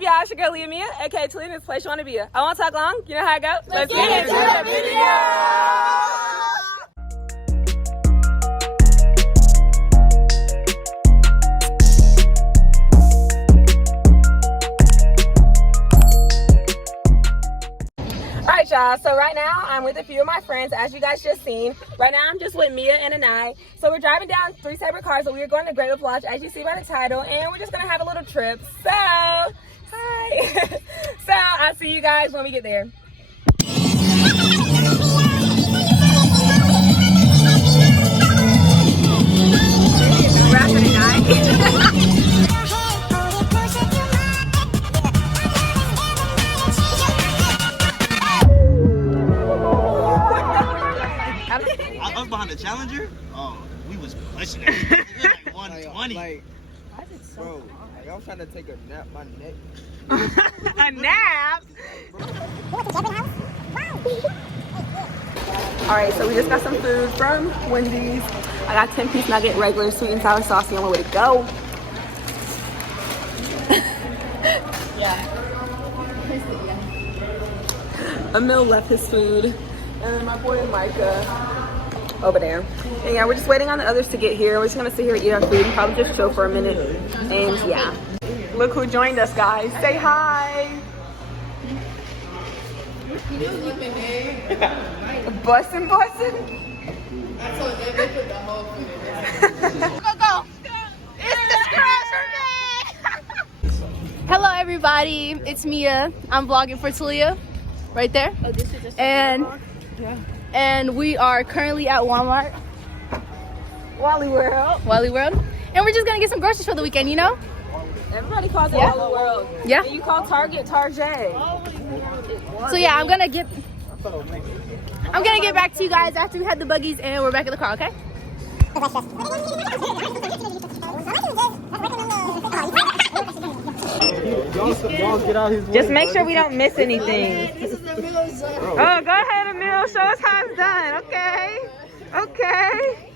up, y'all? It's your girl, Miaa, aka Talia, in this place you want to be. I won't talk long. You know how it goes. Let's get into the video. Alright, y'all, so right now I'm with a few of my friends, as you guys just seen. Right now I'm just with Miaa and Anai. So we're driving down 3 separate cars, but we are going to Great Wolf Lodge, as you see by the title, and we're just going to have a little trip. So, hi! So, I'll see you guys when we get there. Rapping tonight. I was behind the Challenger. Oh, we was pushing it. It was like 120. Like, bro, like I was trying to take a nap. My neck. A nap? Alright, so we just got some food from Wendy's. I got 10-piece nugget, regular, sweet and sour sauce. The only way to go. Yeah. Emil left his food. And then my boy Micah over there. And yeah, we're just waiting on the others to get here. We're just gonna sit here and eat our food and probably just chill for a minute. And yeah. Look who joined us, guys. Say hi. Bussin'. Go. It's the scratch for me. Hello everybody, it's Miaa. I'm vlogging for Talia, right there. Oh, this is and we are currently at Walmart. Wally World. And we're just gonna get some groceries for the weekend, you know? Everybody calls it Wally World. Yeah. And you call Target Tarjay. So yeah, I'm gonna get back to you guys after we had the buggies and we're back in the car, okay? Just make sure we don't miss anything. Oh, go ahead, Emil. Show us how it's done. Okay.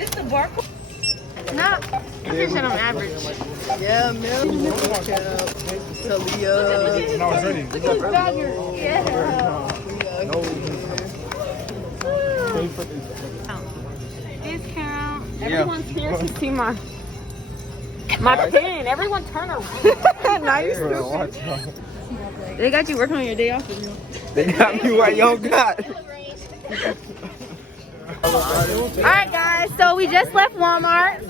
It's the barcode. No, it's just I'm average. Yeah, Mel. Talia. No, it's ready. Discount. Everyone's here to see my pin. Everyone turn around. Now you're stupid. They got you working on your day off. They got me what y'all got. Alright guys, so we just left Walmart.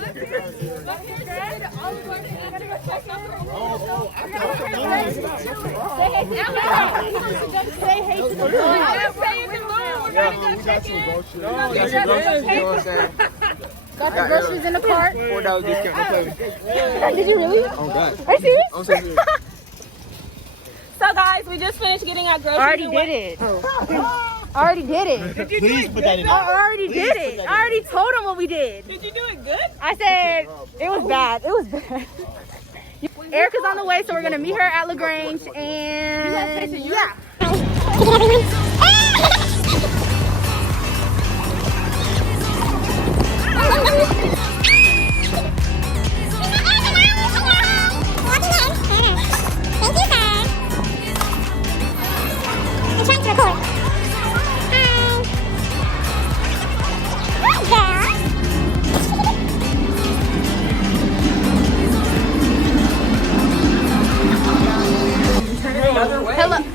Say hey to the Got the groceries in the cart. $4 discount. Did you really? Oh God. Are you serious? I'm serious. So guys, we just finished getting our groceries. I already did it. Please put that in. I already did it. I already told him what we did. Did you do it good? I said it was bad. Erica's on the way, so we're gonna meet her at LaGrange, and yeah.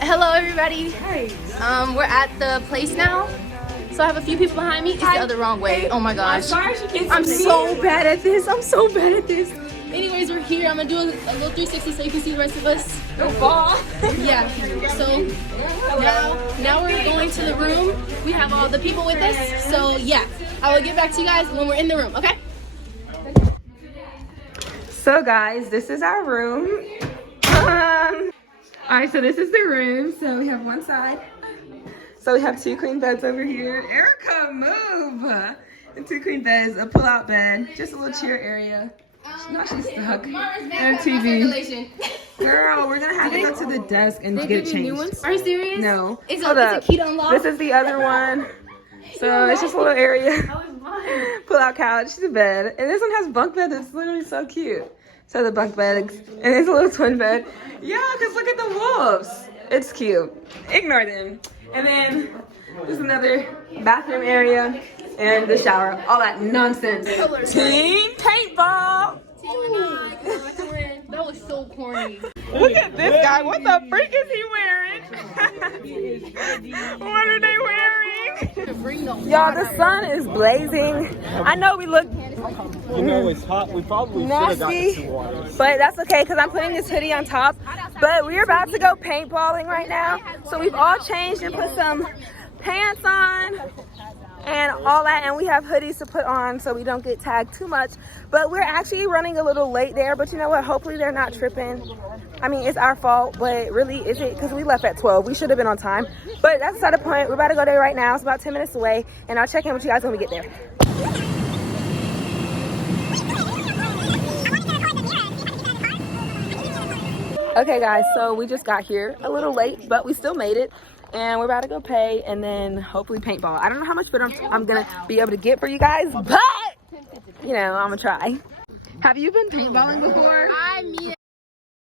Hello everybody. We're at the place now. So I have a few people behind me. It's the other wrong way. Oh my gosh. I'm so bad at this. Anyways, we're here. I'm gonna do a little 360 so you can see the rest of us. No ball. Yeah. So now we're going to the room. We have all the people with us. So yeah, I will get back to you guys when we're in the room. Okay? So guys, this is our room. Alright, so this is the room. So we have one side. So we have 2 queen beds over here. Erica, move! And 2 queen beds, a pull-out bed, just a little chair area. No, she's stuck. And a TV. Girl, we're gonna have to go to the desk and get it changed. Are you serious? No. Hold up. It's a key to unlock? This is the other one. So it's just a little area. Pull-out couch, the bed. And this one has bunk bed that's literally so cute. So the bunk beds. And it's a little twin bed. Yeah, because look at the wolves. It's cute. Ignore them. And then there's another bathroom area and the shower. All that nonsense. Team paintball. That was so corny. Look at this guy. What the freak is he wearing? What are they wearing? Y'all, the sun is blazing. I know we look You know it's hot. We probably should have gotten nasty, 2 waters. but that's okay because I'm putting this hoodie on top. But we're about to go paintballing right now. So we've all changed and put some pants on and all that, and we have hoodies to put on so we don't get tagged too much. But we're actually running a little late there, but you know what? Hopefully they're not tripping. I mean, it's our fault, but really, is it? Because we left at 12. We should have been on time. But that's not the point. We're about to go there right now. It's about 10 minutes away, and I'll check in with you guys when we get there. Okay, guys, so we just got here a little late, but we still made it. And we're about to go pay and then hopefully paintball. I don't know how much footage I'm gonna be able to get for you guys, but you know, I'm gonna try. Have you been paintballing before? I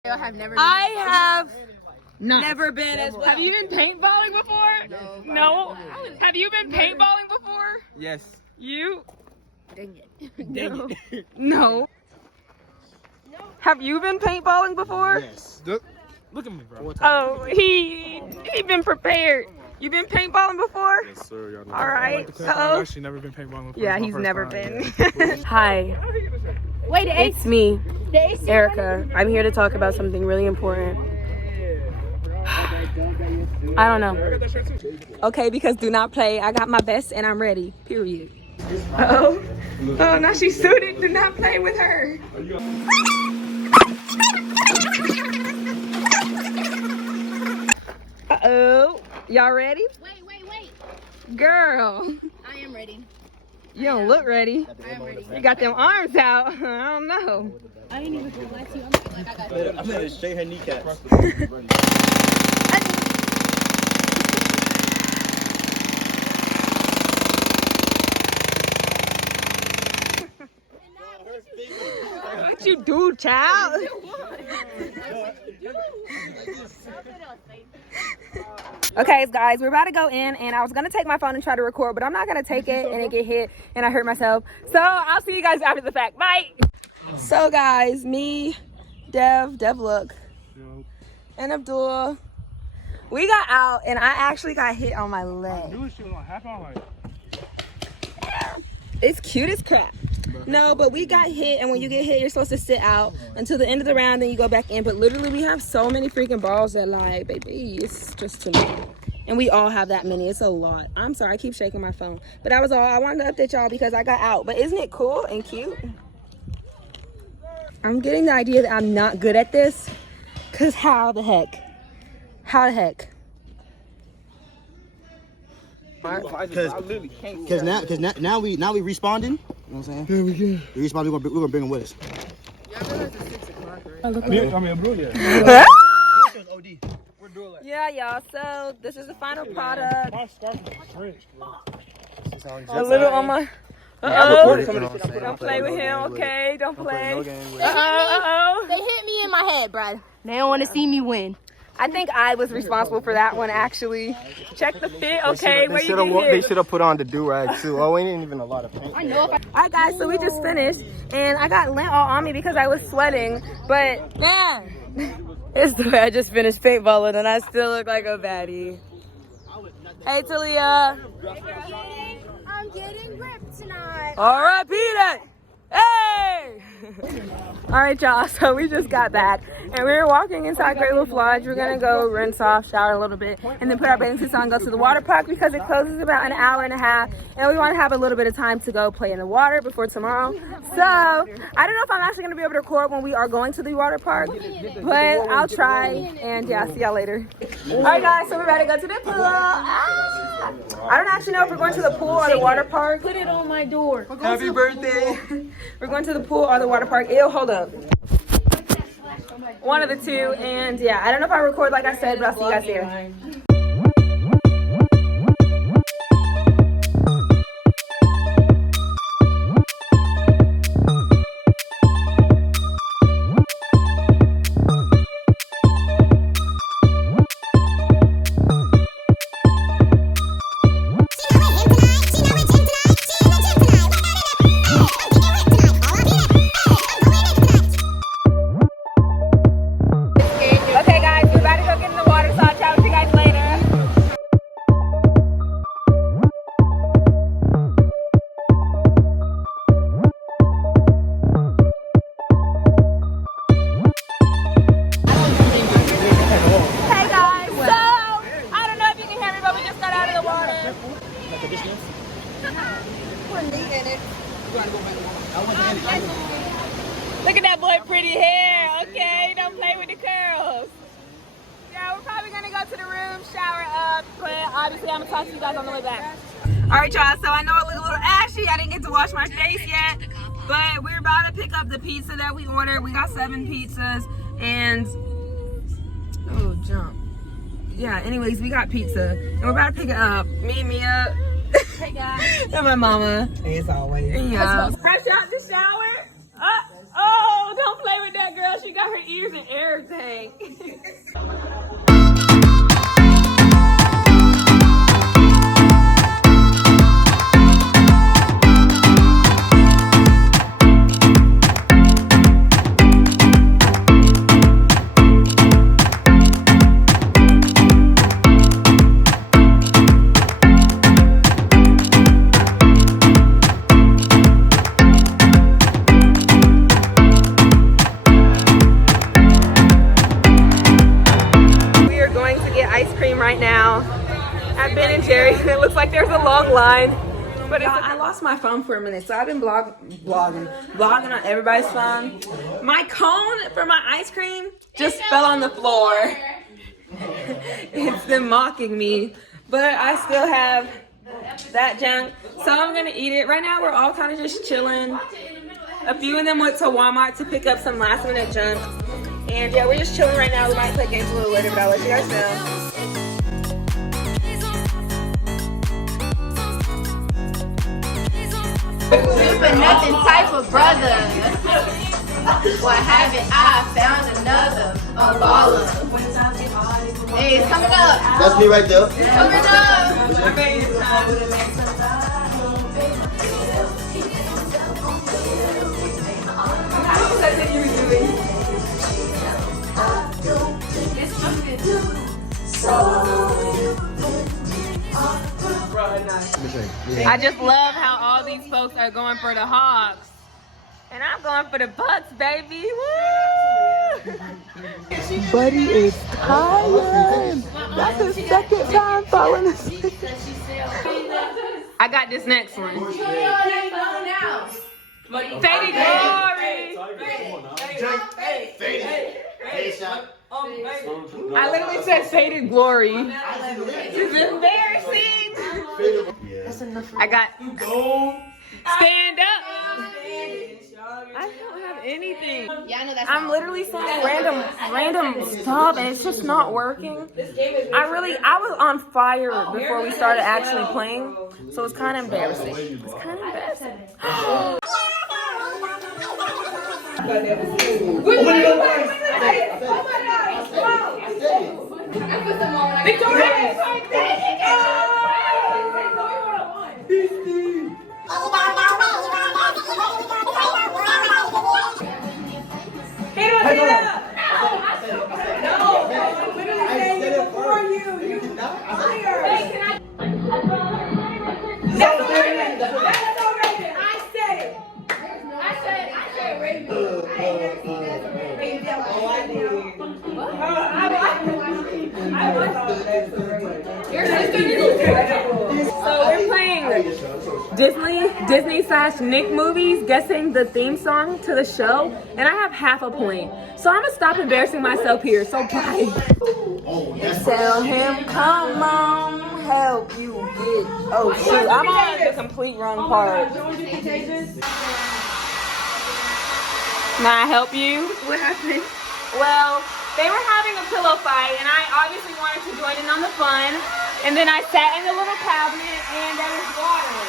have never. I have never been as well. Have you been paintballing before? No. Have you been paintballing before? Yes. You? Dang it. Dang it. No. Have you been paintballing before? Yes. Look at me, bro. Oh, he been prepared. You been paintballing before? Yes, sir. Y'all know. All right. I've actually never been paintballing before. Yeah, It's my he's first never time. been. Hi, Wait, it's me, the AC Erica. I'm here to talk about something really important. I don't know. Okay, because do not play. I got my best and I'm ready. Period. Oh, now she's suited. Do not play with her. Uh-oh. Y'all ready? Wait. Girl, I am ready. you don't look ready. I am ready. You got them arms out. I don't know. I didn't even feel like you. I'm like, I got it. I'm gonna straight her kneecaps. What you do, child? Okay, guys, we're about to go in, and I was gonna take my phone and try to record, but I'm not gonna take it and it get hit and I hurt myself. So I'll see you guys after the fact. Bye. So guys, me, Dev look, and Abdul, we got out, and I actually got hit on my leg. It's cute as crap. No, but we got hit, and when you get hit, you're supposed to sit out until the end of the round, then you go back in. But literally, we have so many freaking balls that, like, baby, it's just too many. And we all have that many. It's a lot. I'm sorry, I keep shaking my phone. But that was all. I wanted to update y'all because I got out. But isn't it cool and cute? I'm getting the idea that I'm not good at this. Because how the heck? How the heck? Because now we responding. You know what I'm saying? Yeah, we can. We responding. We're gonna bring them with us. Yeah, y'all. So this is the final product. A little on my. Don't play with him, okay? Don't play. They hit me in my head, Brad. They don't want to see me win. I think I was responsible for that one, actually. Check the fit, okay? Where you get They hit? should have put on the do-rag too. Oh, we ain't even a lot of paint. I know if I. Alright guys, so we just finished, and I got lint all on me because I was sweating, but man, it's the way I just finished paintballing and I still look like a baddie. Hey Talia. I'm getting ripped tonight. Alright, Peter. Hey! Alright y'all, so we just got back and we were walking inside Great Wolf Lodge. We're gonna go rinse off, shower a little bit, and then put our bathing suits on and go to the water park because it closes about an hour and a half, and we want to have a little bit of time to go play in the water before tomorrow. So I don't know if I'm actually gonna be able to record when we are going to the water park, but I'll try, and yeah, see y'all later. Alright guys, so we're about to go to the pool. I don't actually know if we're going to the pool or the water park. Put it on my door. Happy birthday! We're going to the pool or the water park. Ew, hold up. One of the two, and yeah, I don't know if I record like I said, but I'll see you guys there. pretty hair. Okay, don't play with the curls. Yeah, we're probably gonna go to the room, shower up, but obviously I'm gonna talk to you guys on the way back. All right, y'all, so I know I look a little ashy. I didn't get to wash my face yet, but we're about to pick up the pizza that we ordered. We got 7 pizzas and, oh, jump. Yeah, anyways, we got pizza and we're about to pick it up. Me and Mia. Hey guys. And my mama. As always. Yeah. Fresh out the shower. Oh, don't play with that girl. She got her ears and everything. Right now at Ben and Jerry's. It looks like there's a long line, but I lost my phone for a minute, so I've been vlogging on everybody's phone. My cone for my ice cream just fell on the floor. It's been mocking me, but I still have that junk, so I'm gonna eat it. Right now we're all kind of just chilling. A few of them went to Walmart to pick up some last minute junk, and yeah, we're just chilling right now. We might play games a little later, but I'll let you guys know. For nothing type of brother. What haven't I found another? A baller. Hey, it's coming up. That's me right there. It's coming up. I just love how all these folks are going for the Hawks. And I'm going for the Bucks, baby. Woo! Buddy is tired. That's his second time falling asleep. I got this next one. Faded Glory. I literally said Faded Glory. This is embarrassing. I got Stand Up. I don't have anything. Yeah, I know that's I'm literally saying random stuff and it's just not working. I was on fire before we started actually playing, so it's kind of embarrassing. It's kind of embarrassing. Victoria! So we're playing Disney/Nick movies, guessing the theme song to the show, and I have half a point. So I'm gonna stop embarrassing myself here. So bye. Tell him, come on, help you get. Oh shoot, I'm on the complete wrong part. May I help you? What happened? Well, they were having a pillow fight, and I obviously wanted to join in on the fun. And then I sat in the little cabinet, and there was water.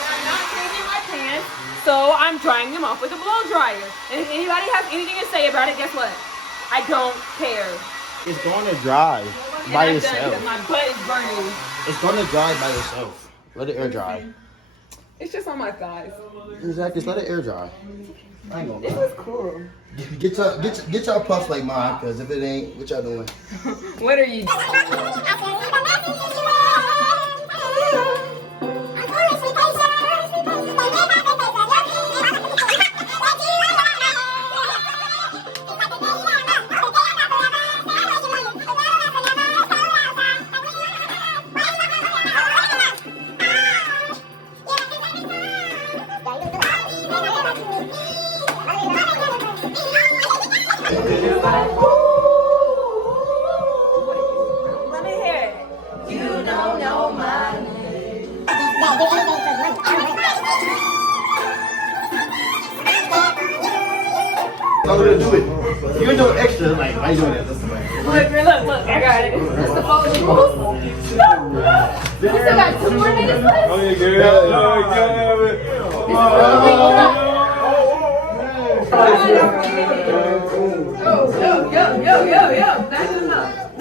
And I'm not changing my pants, so I'm drying them off with a blow dryer. And if anybody has anything to say about it, guess what? I don't care. It's going to dry by And I'm yourself. done because my butt is burning. It's going to dry by yourself. Let it air dry. It's just on my thighs. Exactly. Just let it air dry. I ain't gonna This lie. was cool. Get your puff like mine, because if it ain't, what y'all doing? What are you doing? look, I got it. Just to follow the rules. We still got 2 more minutes left. Oh, yeah, girl. Yo. That's enough. I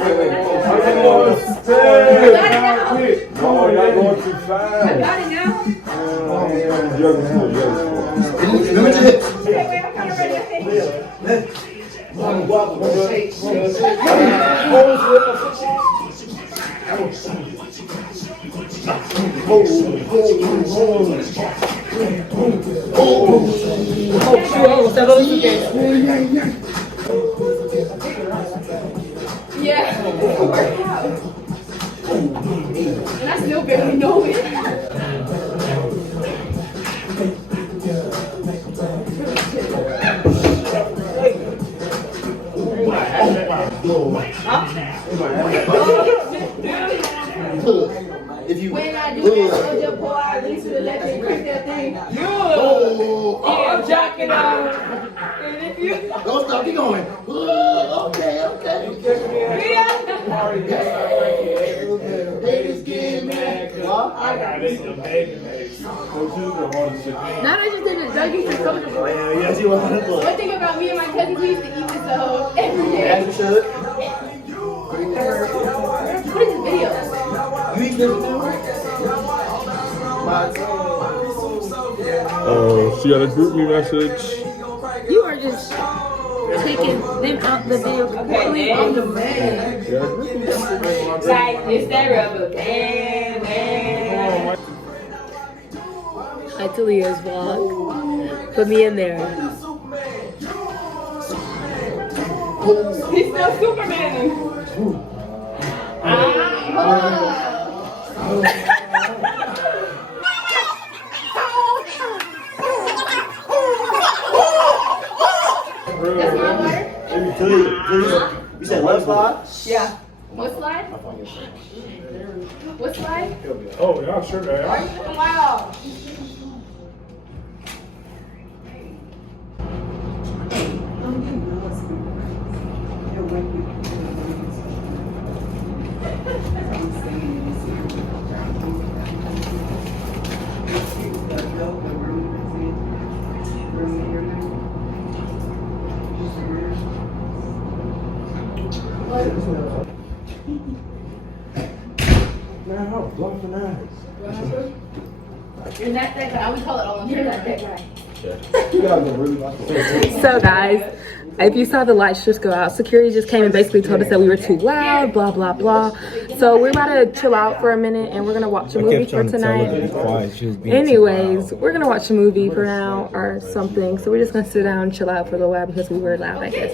Got it now. Okay, wait, I'm kind of ready. Okay. Yeah. And I still barely know it. If you When I do that, I'll just pull out at least to the left and crank that thing. Yeah, I'm jacking out. And if you... don't stop, keep going. Okay. Ladies get mad. I got it. Now that you did the junkies are comfortable. Yes, you are. One thing about me and my cousins, we used to eat this every day. As you should. What is this video? You eat this too? Oh, she got a group me message. You are just taking them out the video completely on the man. Yeah, group me message. Like, it's that rubber band. Hi to Leah's vlog. Put me in there. He's still Superman. That's my water? You said left slide? Yeah. What slide? What slide? Oh, yeah, sure, man. Wow. Man, how bluffing eyes. You're not that guy. We call it all. You're not that guy. You guys are really So guys, if you saw the lights just go out, security just came and basically told us that we were too loud, blah, blah, blah. So we're about to chill out for a minute and we're going to watch a movie for tonight. Anyways, we're going to watch a movie for now or something. So we're just going to sit down and chill out for a little while because we were loud, I guess.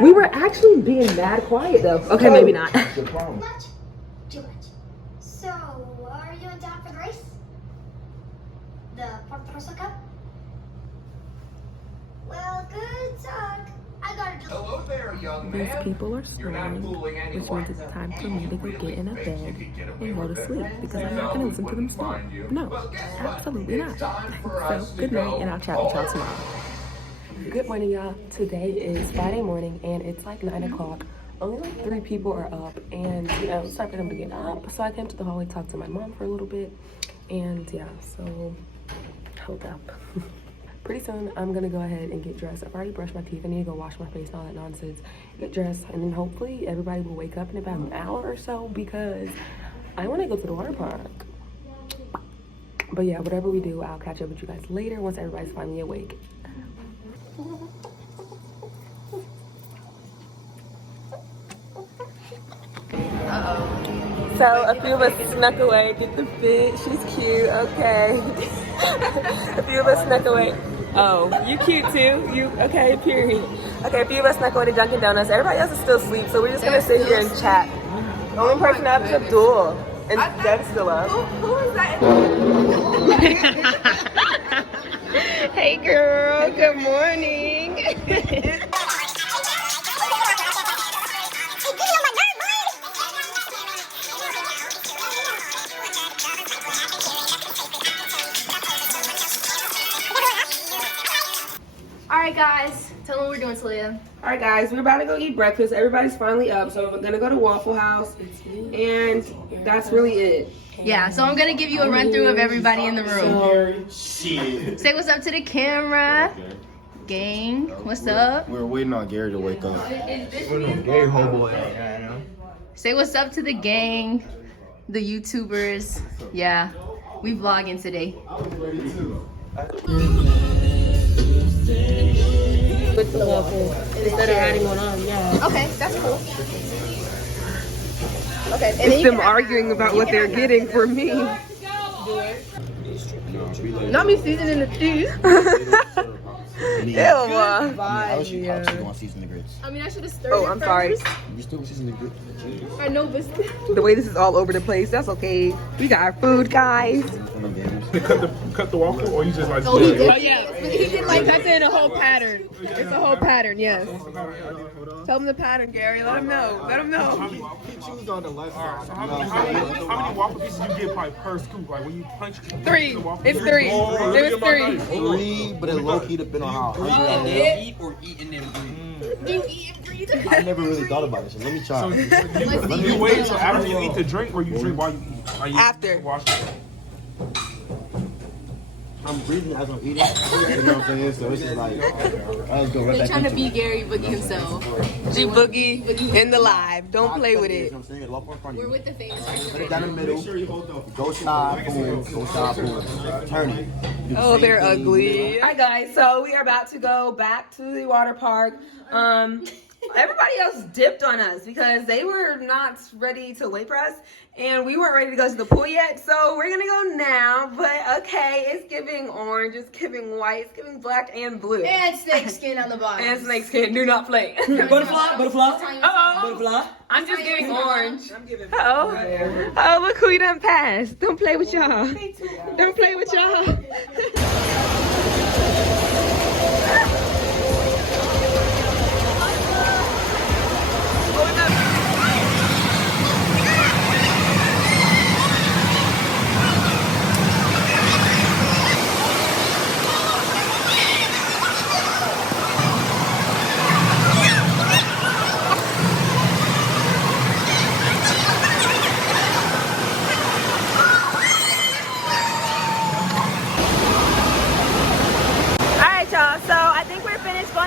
We were actually being mad quiet though. Okay, maybe not. Too much? So, are you down for the race? The Porto Cup? Well, good talk. I gotta do. Hello there, young man. These people are You're not snoring, fooling which anyone. means it's time for me to go get in a bed and go to sleep because I'm not going to listen to them snore. No, absolutely not. So, good night, and I'll chat with y'all tomorrow. Good morning, y'all. Today is Friday morning, and it's like 9 o'clock. Only like 3 people are up, and you know, it's time for them to get up. So I came to the hallway, talked to my mom for a little bit, and yeah, so hold up. Pretty soon, I'm gonna go ahead and get dressed. I've already brushed my teeth. I need to go wash my face and all that nonsense. Get dressed, and then hopefully everybody will wake up in about an hour or so because I want to go to the water park. But yeah, whatever we do, I'll catch up with you guys later once everybody's finally awake. So a few of us snuck away, did the fit. She's cute, okay. A few of us snuck away. Oh, you cute too? You, okay, period. Okay, a few of us snuck away to Dunkin' Donuts. Everybody else is still asleep, so we're just gonna sit here and chat. The only person up is Abdul. And Dev's still up. Who is that? Hey girl, good morning. All right, guys. Tell them what we're doing, Talia? All right, guys, we're about to go eat breakfast. Everybody's finally up, so we're gonna go to Waffle House, and that's really it. Yeah, so I'm gonna give you a run through of everybody in the room. Shit. Say what's up to the camera. Gang, what's up? We're waiting on Gary to wake up. Gary hobo. Say what's up to the gang, the YouTubers. Yeah, we vlogging today. With the waffle instead of adding one on, yeah. Okay, that's cool. Okay, and It's them arguing about what they're getting for me. Not me seasoning the cheese. Ew. I was actually gonna season the grits. I mean, I should have stirred Oh, it I'm sorry. first. You still season the grits? I know, but The way this is all over the place, that's okay. We got our food, guys. They cut the waffle, or you just like? oh, he did. Oh, yeah. He did like that's in a whole pattern. It's a whole pattern, yes. Tell him the pattern, Gary. Let him know. Let him know. Choose on the left side. So how many waffle pieces you get probably per scoop? Like when you punch? 3. It's 3. Oh, There's look at my 3. knife. 3, but it low key depend on how hungry I am. Eat or eat and then breathe. Do you eat and breathe? I never really thought about it, so let me try. So you wait until after you eat the drink, or you drink while you eat? While you After. wash it? I'm breathing as I'm eating. You know what I'm saying? So it's just like, I just go right They back trying to into be it. Gary Boogie himself. G Boogie in the live. Don't play with it. You know what I'm saying? It's a lot more fun. We're with the famous Put it down the middle. Go side, boom. Go side, boom. Turn it. Do the Oh, same they're thing. ugly. Hi guys, so we are about to go back to the water park. Everybody else dipped on us because they were not ready to lay press, and we weren't ready to go to the pool yet. So we're gonna go now. But okay, it's giving orange, it's giving white, it's giving black and blue. And snake skin on the bottom. And snake skin. Do not play. Butterfly. Uh-oh. Butterfly. I'm just giving orange. Oh, look who you done passed. Don't play with y'all. Don't play with y'all.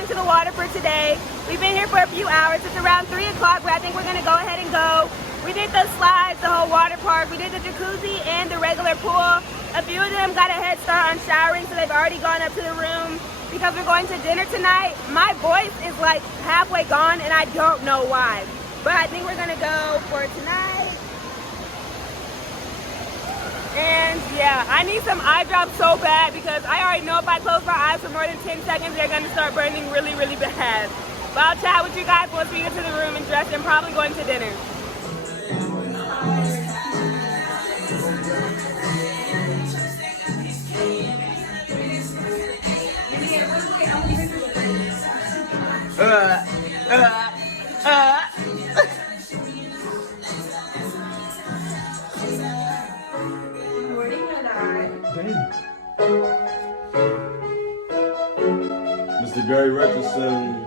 To the water for today. We've been here for a few hours. It's around 3 o'clock, but I think we're gonna go ahead and go. We did the slides, the whole water park. We did the jacuzzi and the regular pool. A few of them got a head start on showering, so they've already gone up to the room because we're going to dinner tonight. My voice is like halfway gone and I don't know why, but I think we're gonna go for tonight. And yeah, I need some eye drops so bad because I already know if I close my eyes for more than 10 seconds, they're gonna start burning really, really bad. But I'll chat with you guys once we get to the room and dress and probably going to dinner. Mr. Gary Richardson.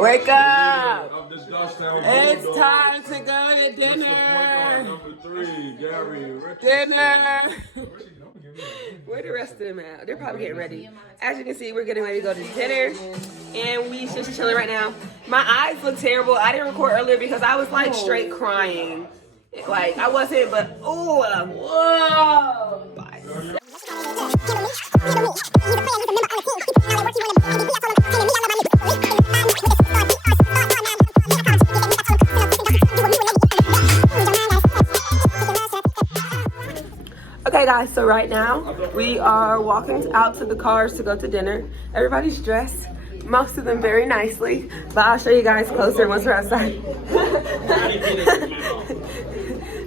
Wake up! Of this Goshtown It's Bulldog. time to go to Mr. Point guard dinner! number 3, Gary Richardson. Dinner! Where the rest of them at? They're probably getting ready. As you can see, we're getting ready to go to dinner, and we just chilling right now. My eyes look terrible. I didn't record earlier because I was like straight crying. Like I wasn't, but oh, whoa! Bye. Okay guys, so right now we are walking out to the cars to go to dinner. Everybody's dressed, most of them very nicely, but I'll show you guys closer once we're outside.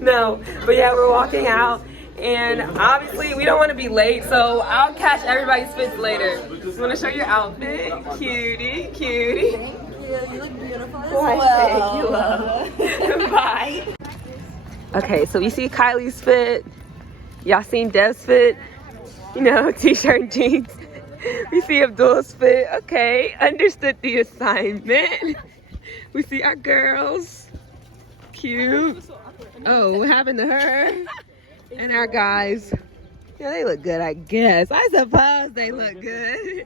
No, but yeah, we're walking out, and obviously we don't want to be late, so I'll catch everybody's fits later. Just want to show your outfit. Cutie, cutie. Thank you. You look beautiful as Why, thank you, love. Bye. Okay, so you see Kylie's fit. Y'all seen Dev's fit? You know, t-shirt and jeans. We see Abdul's fit. Okay, understood the assignment. We see our girls. Cute. Oh, what happened to her? And our guys. Yeah, they look good, I guess. I suppose they look good.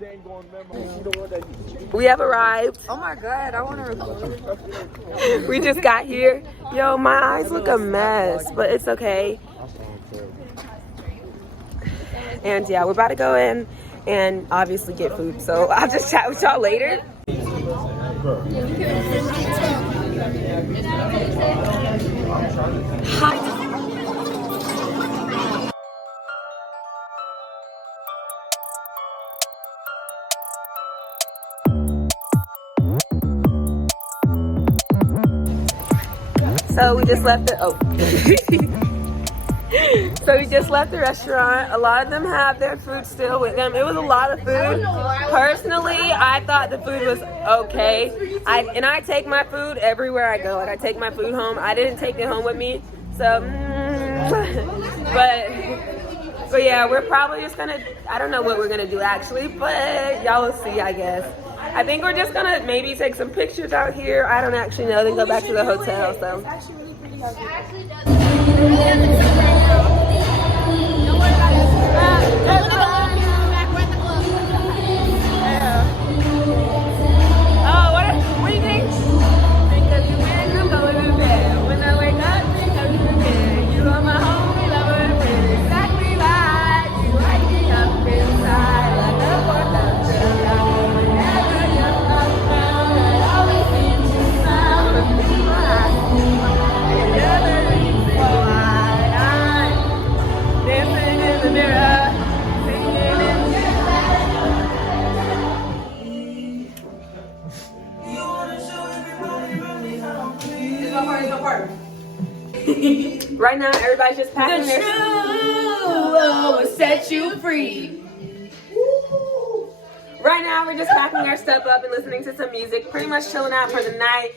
We have arrived. Oh my god, I want to record. We just got here. Yo, my eyes look a mess, but it's okay. And yeah, we're about to go in and obviously get food. So I'll just chat with y'all later. So we just left the So we just left the restaurant. A lot of them have their food still with them. It was a lot of food. Personally, I thought the food was okay. I take my food everywhere I go. Like I take my food home. I didn't take it home with me. So, but yeah, we're probably just gonna, I don't know what we're gonna do actually, but y'all will see, I guess. I think we're just gonna maybe take some pictures out here. I don't actually know. Then go back to the hotel. So. What do you think? Because you win, I'm going to bed. When I wake up, think I'm in bed. You are my homie, lover, and friend. Exactly like you light me up inside like a fourth of July. Whenever you're around, I always seem to smile with me. And never reason why I'm dancing in the mirror, singing in the Right now, everybody's just packing their will set you free. Right now, we're just packing our stuff up and listening to some music, pretty much chilling out for the night.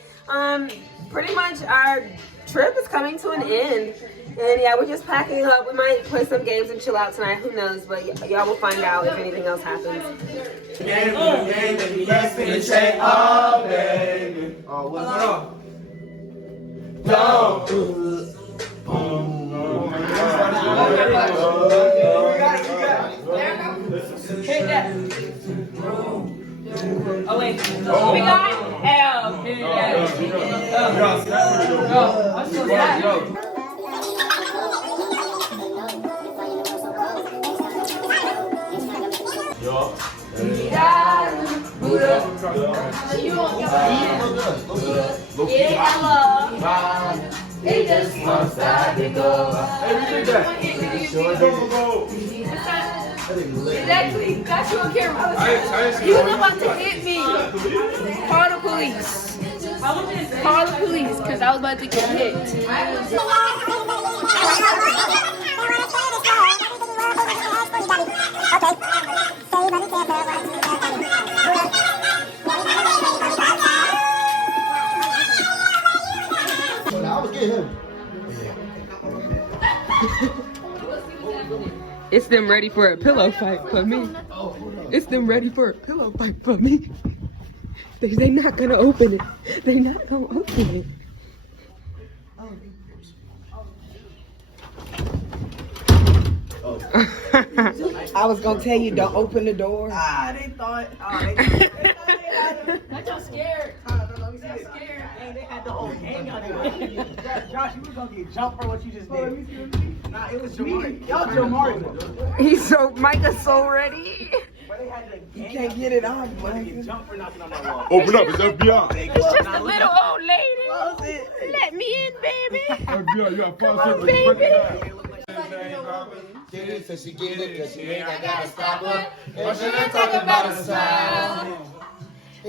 Pretty much our trip is coming to an end. And yeah, we're just packing up. We might play some games and chill out tonight. Who knows? But y'all will find out if anything else happens. What's up? Oh wait, we got L. They just want to go. Exactly, got you on camera. He was about to hit me. Call the police. Call the police, because I was about to get hit. I was getting him. It's them ready for a pillow fight for me. It's them ready for a pillow fight for me. They not gonna open it. They not gonna open it. I was gonna tell you, don't open the door. They thought y'all scared. They had the whole gang out there. Josh, you was gonna get jumped for what you just did. Nah, it was Jamari. Y'all Jamari. He's so Micah's so ready. You can't get it on, man. Jump for knocking on that wall. Open up, it's FBI. It's just a little old lady. Let me in, baby. FBI, you got 5 seconds. Baby. Get it, so she get it, cause she ain't gotta stop her. Or should I talk about her style?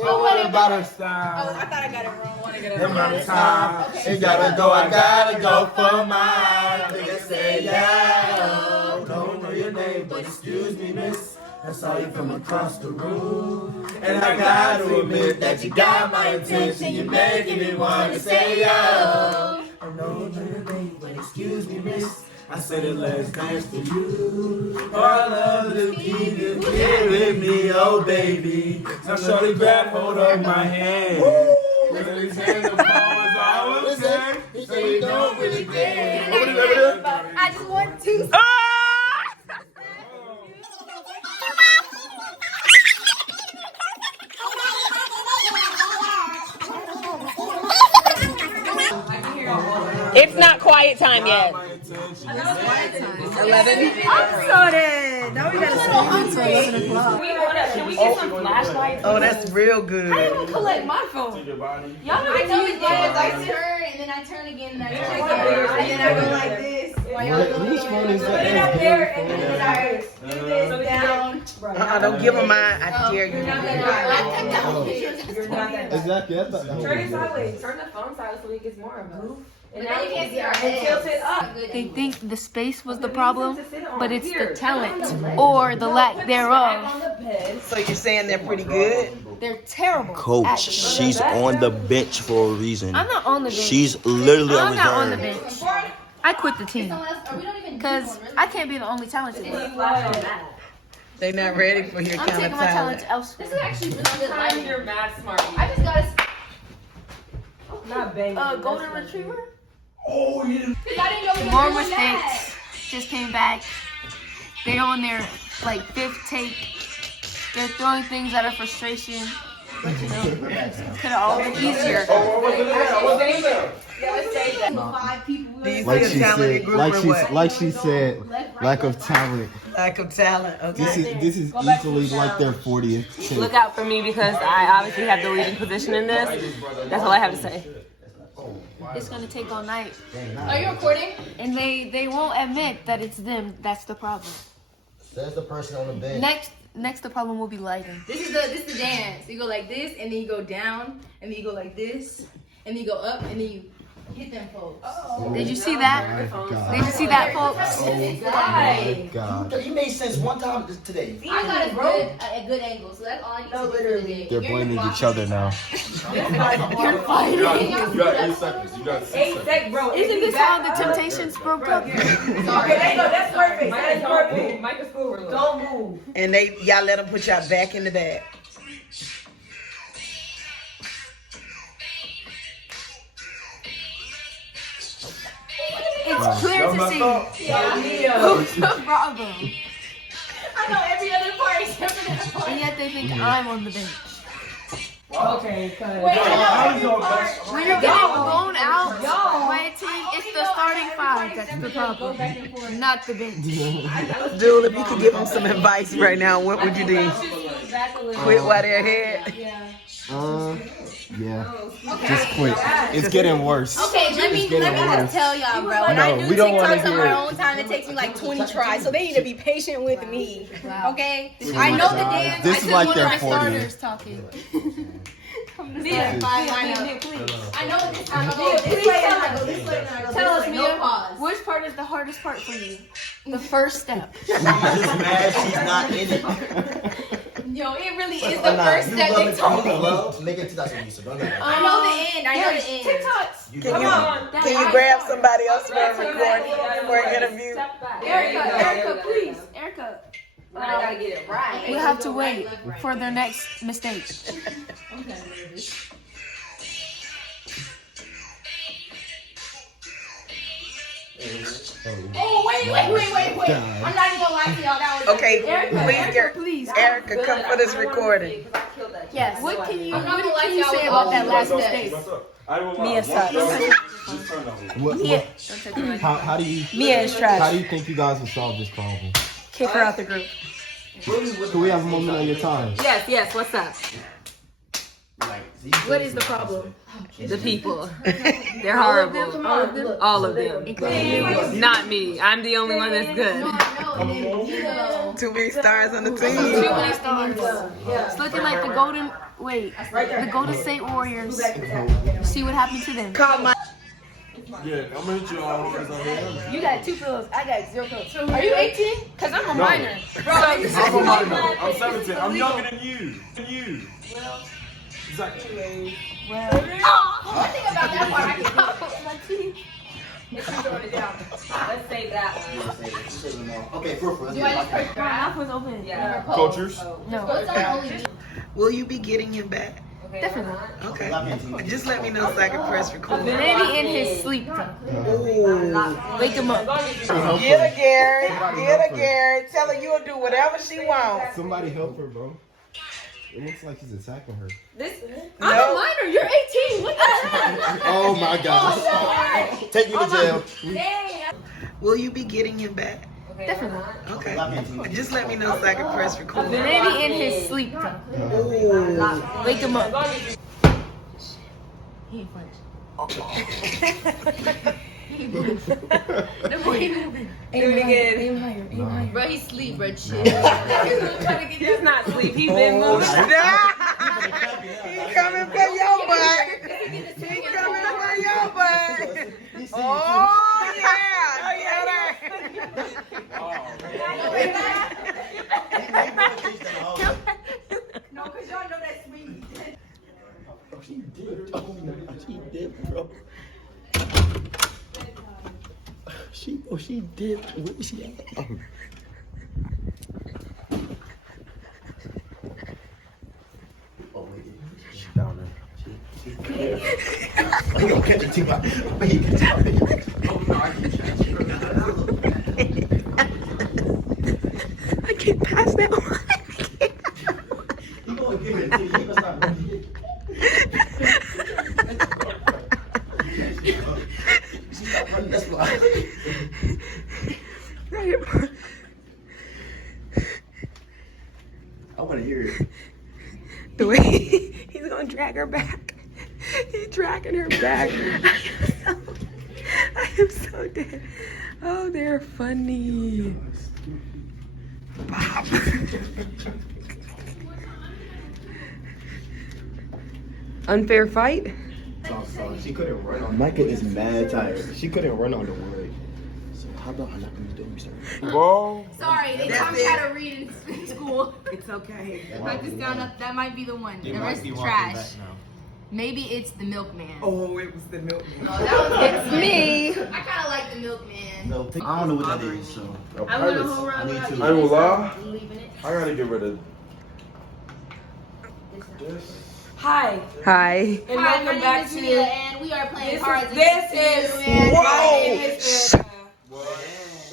Oh, what about her Oh, style? I thought I got it wrong. I want to get it Them wrong. on time. She gotta go, I gotta go for mine. Nigga say, yeah. Don't know your name, but excuse me, miss. I saw you from across the room. And I gotta admit that you got my attention. You're making me wanna say, yo. I don't know your name, but excuse me, miss. I said it, let's dance to you. Oh, I love to keep you here with me, oh baby. Now shorty grab hold of my hand. With his hands upon us, I was saying. He said he don't really care. I just want to. It's not quiet time yet. 11. I'm sorry. Now we gotta stay until 11 o'clock. Can we get some flashlights? Oh, that's real good. I didn't collect my phone. Y'all know I know it does. I turn and then I turn again and I turn again. And then I go like this. Whose phone is Put it up that? there and then I do this down. Don't give him mine. I dare you. You're not that Exactly. I thought that Turn it was sideways. Turn the phone sideways so he gets more of us. And now you can't see our head. Tilt it up. They think the space was the problem, but it's the talent or the lack thereof. So you're saying they're pretty good? They're terrible. Coach, actually. she's on the bench for a reason. I'm not on the bench. She's literally a I'm not on the reserve. bench. I quit the team because I can't be the only talented one. They not ready for your I'm kind taking of my talent. talent elsewhere. This is actually really good lighting. You're mad smart. I just got Not banging. golden retriever. Oh, yeah. I didn't know we were More doing that. mistakes. Just came back. They're on their like 5th take. They're throwing things out of frustration. But you know, could have all been easier. Do you Like see she a talented said, group or what? like she said, lack of talent. Lack of talent. Okay. This is easily like their 40th. Look out for me because I obviously have the leading position in this. That's all I have to say. It's gonna take all night, Are you recording? and they won't admit that it's them. That's the problem. There's the person on the bench. Next the problem will be lighting. This is the dance. You go like this, and then you go down, and then you go like this, and then you go up, and then you hit them folks. Did you see that? Did you see that, folks? My God. You made sense one time today. I got a good angle, so that's all I need to do for the day. They're blaming each other now. You're fighting. You got 8 seconds. You got 6 seconds. Bro, Isn't this how the Temptations broke up? that's perfect. That's perfect. Mike is cool. Don't move. And y'all let them put y'all back in the bag. It's clear to see who's the problem. I know every other part except for that part. And yet they think I'm on the bench. Okay, Wait, I know every part. When you're getting blown out by a team, it's the starting 5 that's the problem, not the bench. Jewel, if you could give them some advice right now, what would you do? Quit while they're ahead? Yeah. Just quit. It's getting worse. Okay, let me just tell y'all, bro. When I do we don't wanna TikToks on hear my it. own time, it takes me like 20 tries, so they need to be patient with me. Okay? I know the dance. This I is just like wanna their like 40th. Starters talking. Mia, please. I know what this time. Please tell us. Go this way, then I go Tell this us, way. Mia, No pause. which part is the hardest part for you? The first step. She's mad she's not in it. Yo, it really is the first step they told me. Well, make it to that one, so don't let I know the end. I know the end. TikToks. Can you grab somebody else for a recording, for an interview? Erica, please. Erica. But I gotta get it right. We'll have to wait for their next mistake. Oh, wait. I'm not even gonna lie to y'all. That was Okay, Please. Erica, come for this recording. Yes. What can you like say about that last mistake? Mia sucks. How do you? Mia is trash. How do you think you guys will solve this problem? Kick her out the group. Can we have a moment of your time? Yes, what's up? What is the problem? The people. They're horrible. All of them. Not me. I'm the only one that's good. Too many stars on the Too team. many stars. It's looking like the the Golden State Warriors. See what happened to them. Call my. Yeah, I'm gonna hit you all over here. You got 2 pillows. I got 0 pillows. Are you 18? Because I'm a No. minor. Bro, I'm a minor. I'm 17. I'm younger than you. Exactly. Oh, one thing about that part I can If you're throwing it down. Let's say save that one. Okay, for Do I just press grab? was open. Yeah. Cultures. No. What's on only me? Will you be getting him back? Definitely. Okay. Just let me know so I can press record. Maybe in his sleep. Wake him up. Get her, Gary. Get her, Gary. Tell her you'll do whatever she wants. Somebody help her, bro. It looks like he's attacking her. I'm a minor. You're 18. What the heck? Oh my gosh. Take me to jail. Will you be getting him back? Definitely. Okay. Just let me know so I can press record. Maybe in his sleep. Wake him up. He ain't Do it again. Bro, he sleep, bro. Chill. He's not asleep. He's been moving. He's coming for your butt. He's coming for your butt. Oh, yeah. Oh, yeah. No, because y'all know that's me. She did. Oh, she did, bro. She did. Where is she at? Oh, wait. She's down there. Oh, you gonna catch it too much. I can't pass that one. You gonna give it to you. You gonna stop running it. Stop running. That's why. I want to hear it. The way he's gonna drag her back. He's dragging her back. I am so dead. Oh, they're funny. Bob. Unfair fight? She couldn't run on. Micah is mad tired. She couldn't run on the word. So how about I not gonna do me Ball. Sorry, they taught me how to read in school. It's okay. Write this down. That might be the one. The rest is trash. Maybe it's the milkman. Oh, it was the milkman. Oh, that was It's me. I kind of like the milkman. No, I don't know what that is. So I went a whole round I need without to. I ain't gonna lie. leaving it. I gotta get rid of this. Hi. Hi. And Hi, my welcome name back is to Miaa, and we are playing cards. this is Whoa!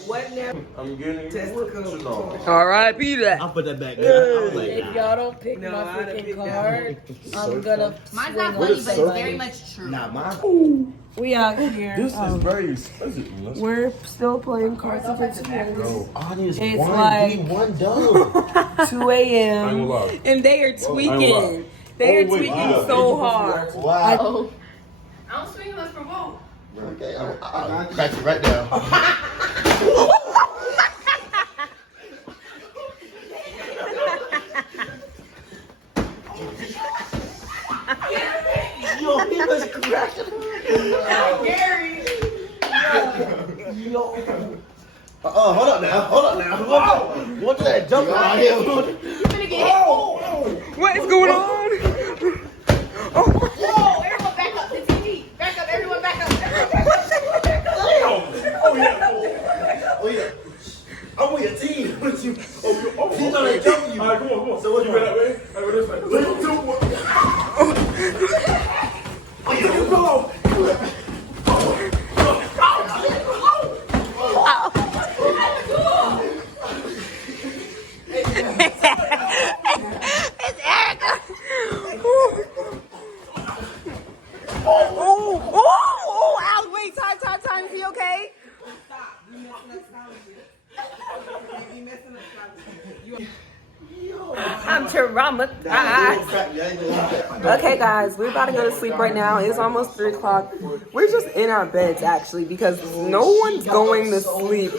what now? I'm getting original. R.I.P. that. I'll put that back there. I was like, If y'all don't pick No, my I'd have freaking picked card, I'm gonna. Mine's not swing funny, on but you. it's very much true. nah, mine. We out here. This is very expensive. Let's We're still playing Cards Against Humanity. All this It's one like- big, one dumb. 2 I ain't gonna a.m. lie. And they are I ain't gonna tweaking. They are Oh, wait, tweaking wow. so hard. Why? Oh. I don't swing unless provoked. Okay, I'll crack it right down. Yo, he was cracking. Gary. Yo. Hold up now. Whoa. What did that jump around here? What is going on? Whoa, everyone back up. The TV. Back up, everyone back up. Everyone back up. Oh yeah. I'm with your team. What you? He's on that jump you. All right, come on. So what you you ready that way? I ready this way. 3, 2, 1. Oh yeah, you go. It's Erica. Oh, Al, wait, time. Is he okay? Stop. I'm traumatized. Okay, guys, we're about to go to sleep right now. It's almost 3 o'clock. We're just in our beds, actually, because no one's going to sleep.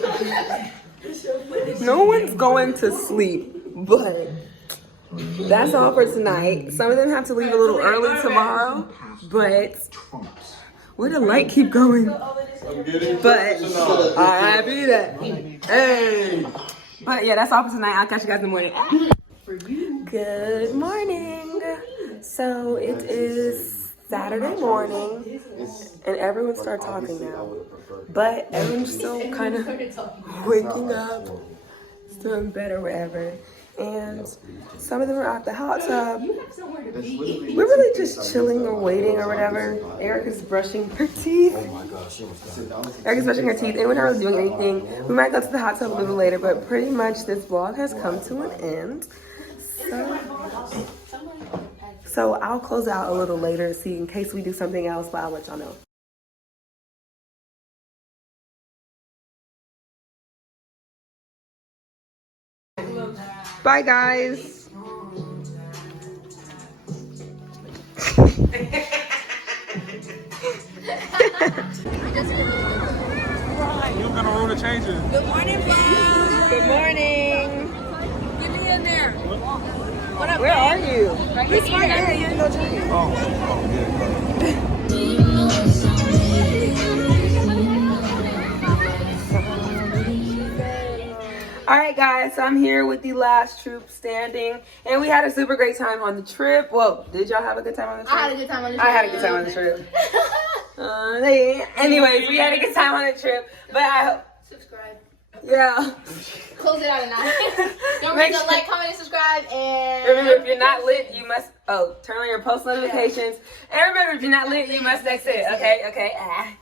No one's going to sleep, but that's all for tonight. Some of them have to leave a little early tomorrow, but where the light keep going? But I happy that. Hey. But yeah, that's all for tonight. I'll catch you guys in the morning. Good morning. So it is Saturday morning, and everyone started talking now. But everyone's still kind of waking up, still in bed or whatever. And some of them are at the hot tub. We're really just chilling or waiting or whatever. Erica's brushing her teeth. Erica's brushing her teeth, and we're not really doing anything. We might go to the hot tub a little later, but pretty much this vlog has come to an end. So I'll close out a little later, see in case we do something else, but I'll let y'all know. Bye, guys. You're gonna roll the changes. Good morning, vlog. Good morning. Get me in there. What up, Where are you? Right here. All right, guys, so I'm here with the last troop standing, and we had a super great time on the trip. Well, did y'all have a good time on the trip? I had a good time on the trip. I had a good time on the trip. Anyways, we had a good time on the trip, but I hope. Subscribe. Yeah. Close it out at 9. Don't Make forget to sure- like, comment, and subscribe. And Remember, if you're not lit, you must, turn on your post notifications. And remember, if you're not lit, you must exit. Okay?